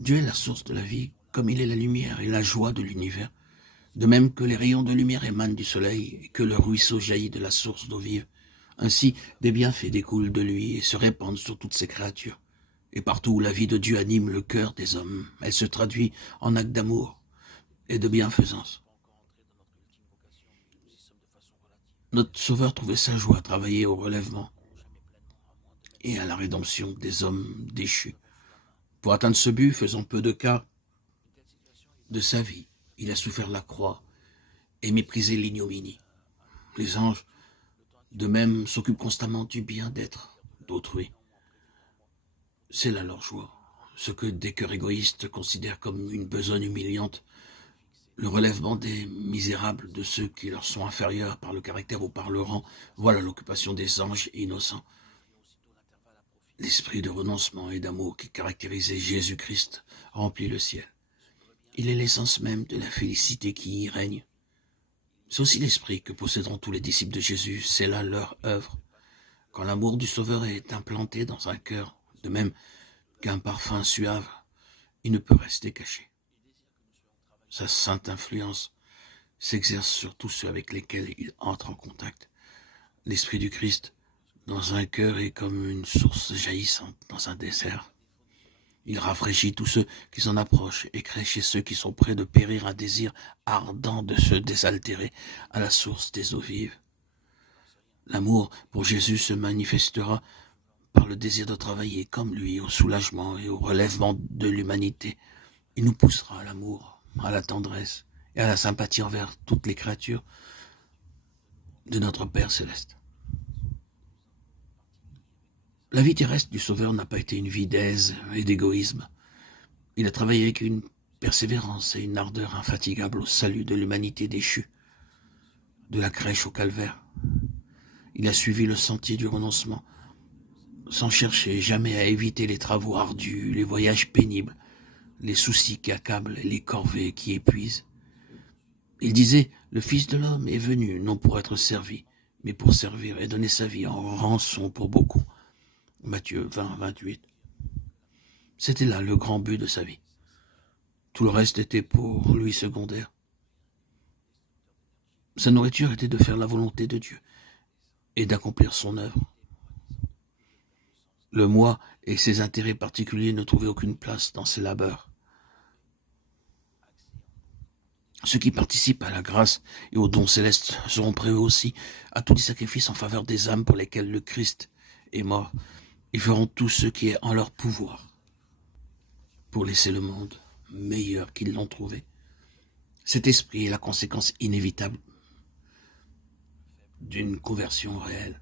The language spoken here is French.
Dieu est la source de la vie, comme il est la lumière et la joie de l'univers. De même que les rayons de lumière émanent du soleil et que le ruisseau jaillit de la source d'eau vive. Ainsi, des bienfaits découlent de lui et se répandent sur toutes ses créatures. Et partout où la vie de Dieu anime le cœur des hommes, elle se traduit en actes d'amour et de bienfaisance. Notre Sauveur trouvait sa joie à travailler au relèvement et à la rédemption des hommes déchus. Pour atteindre ce but, faisant peu de cas de sa vie, il a souffert la croix et méprisé l'ignominie. Les anges, de même, s'occupent constamment du bien-être d'autrui. C'est là leur joie. Ce que des cœurs égoïstes considèrent comme une besogne humiliante, le relèvement des misérables, de ceux qui leur sont inférieurs par le caractère ou par le rang, voilà l'occupation des anges innocents. L'esprit de renoncement et d'amour qui caractérisait Jésus-Christ remplit le ciel. Il est l'essence même de la félicité qui y règne. C'est aussi l'esprit que posséderont tous les disciples de Jésus, c'est là leur œuvre. Quand l'amour du Sauveur est implanté dans un cœur, de même qu'un parfum suave, il ne peut rester caché. Sa sainte influence s'exerce sur tous ceux avec lesquels il entre en contact. L'Esprit du Christ, dans un cœur, est comme une source jaillissante dans un désert. Il rafraîchit tous ceux qui s'en approchent et crée chez ceux qui sont près de périr un désir ardent de se désaltérer à la source des eaux vives. L'amour pour Jésus se manifestera par le désir de travailler comme lui au soulagement et au relèvement de l'humanité. Il nous poussera à l'amour, à la tendresse et à la sympathie envers toutes les créatures de notre Père céleste. La vie terrestre du Sauveur n'a pas été une vie d'aise et d'égoïsme. Il a travaillé avec une persévérance et une ardeur infatigables au salut de l'humanité déchue, de la crèche au calvaire. Il a suivi le sentier du renoncement, sans chercher jamais à éviter les travaux ardus, les voyages pénibles, les soucis qui accablent et les corvées qui épuisent. Il disait, le Fils de l'homme est venu non pour être servi, mais pour servir et donner sa vie en rançon pour beaucoup. Matthieu 20, 28. C'était là le grand but de sa vie. Tout le reste était pour lui secondaire. Sa nourriture était de faire la volonté de Dieu et d'accomplir son œuvre. Le moi et ses intérêts particuliers ne trouvaient aucune place dans ses labeurs. Ceux qui participent à la grâce et aux dons célestes seront prêts eux aussi à tous les sacrifices en faveur des âmes pour lesquelles le Christ est mort. Ils feront tout ce qui est en leur pouvoir pour laisser le monde meilleur qu'ils l'ont trouvé. Cet esprit est la conséquence inévitable d'une conversion réelle.